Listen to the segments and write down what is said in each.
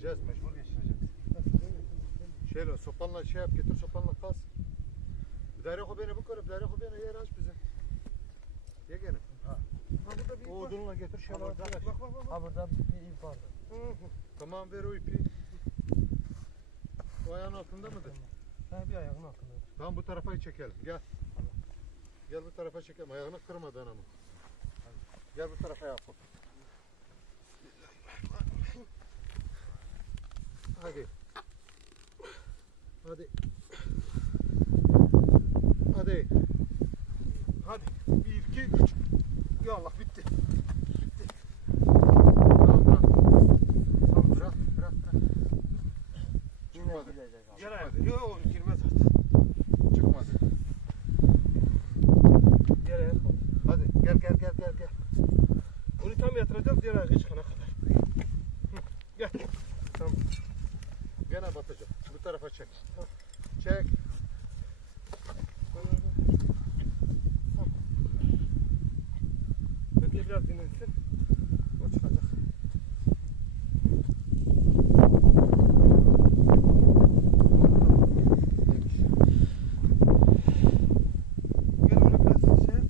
geçireceğiz, mecbur geçireceğiz. Şöyle sopanla şey yap, getir sopanla kas. Bidare hobene bu kadar, bidare hobene yer aç bize. Ye gene. Ha. Ha bir O var. odunla getir şöyle. Bak bak bak. bak. Ha buradan bir ip vardı. Tamam ver o ipi. O ayağın altında mıdır? Ha bir ayağın altında. Tamam bu tarafa çekelim, gel. Gel bu tarafa çekelim, ayağını kırmadan ama. Gel bu tarafa yapalım. Hadi. Hadi. Hadi. Hadi. Bir, iki, üç. Ya Allah bitti. Bitti. Tamam bırak. Tamam bırak, bırak, bırak. Çıkmadı. Gel Çıkmadı. Yok girmez artık. Çıkmadı. Diğer ayak. Hadi gel gel gel gel gel. Onu tam yatıracağız diğer ayağı çıkana kadar. Hı, Gel. Tamam. Gene batacak. Bu tarafa çek. Çek. Bekle biraz dinlensin. O çıkacak. Gel onu biraz şey yap.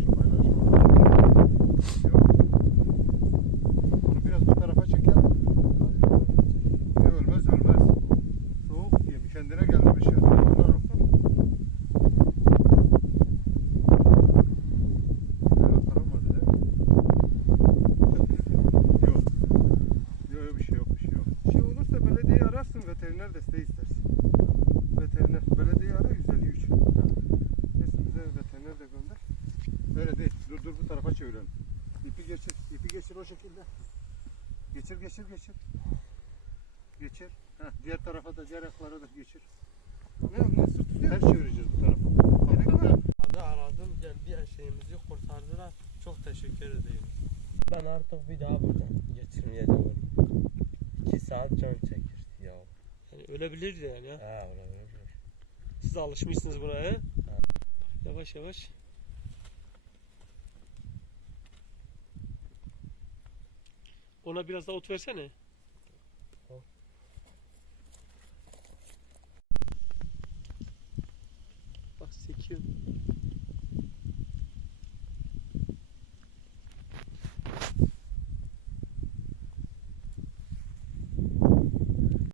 Yumuşayacak. Yok. Onu biraz bu tarafa çekelim. Ne ölmez ölmez. Soğuk yemiş. Kendine geldi bir şey. Anlarım. Ya, kırılmadı değil mi? Yok. Yok yok, bir şey yok bir şey yok. Şey olursa belediyeyi ararsın veteriner desteği istersin. Veteriner. Belediye ara 153. Desin bize veteriner de gönder. Öyle değil. Dur dur bu tarafa çevirelim. İpi geçir. İpi geçir o şekilde. Geçir geçir geçir. Geçir. Heh, diğer tarafa da diğer ayaklara da geçir. Ne ne tutuyor? Ters çevireceğiz bu tarafa. Gerek var. Adı aradım geldi şeyimizi kurtardılar. Çok teşekkür ediyoruz. Ben artık bir daha buradan geçirmeyeceğim. İki saat can çekirdi ya. Yani ölebilirdi yani ya. Ha olabilir. Siz alışmışsınız buna he? Yavaş yavaş. Ona biraz daha ot versene.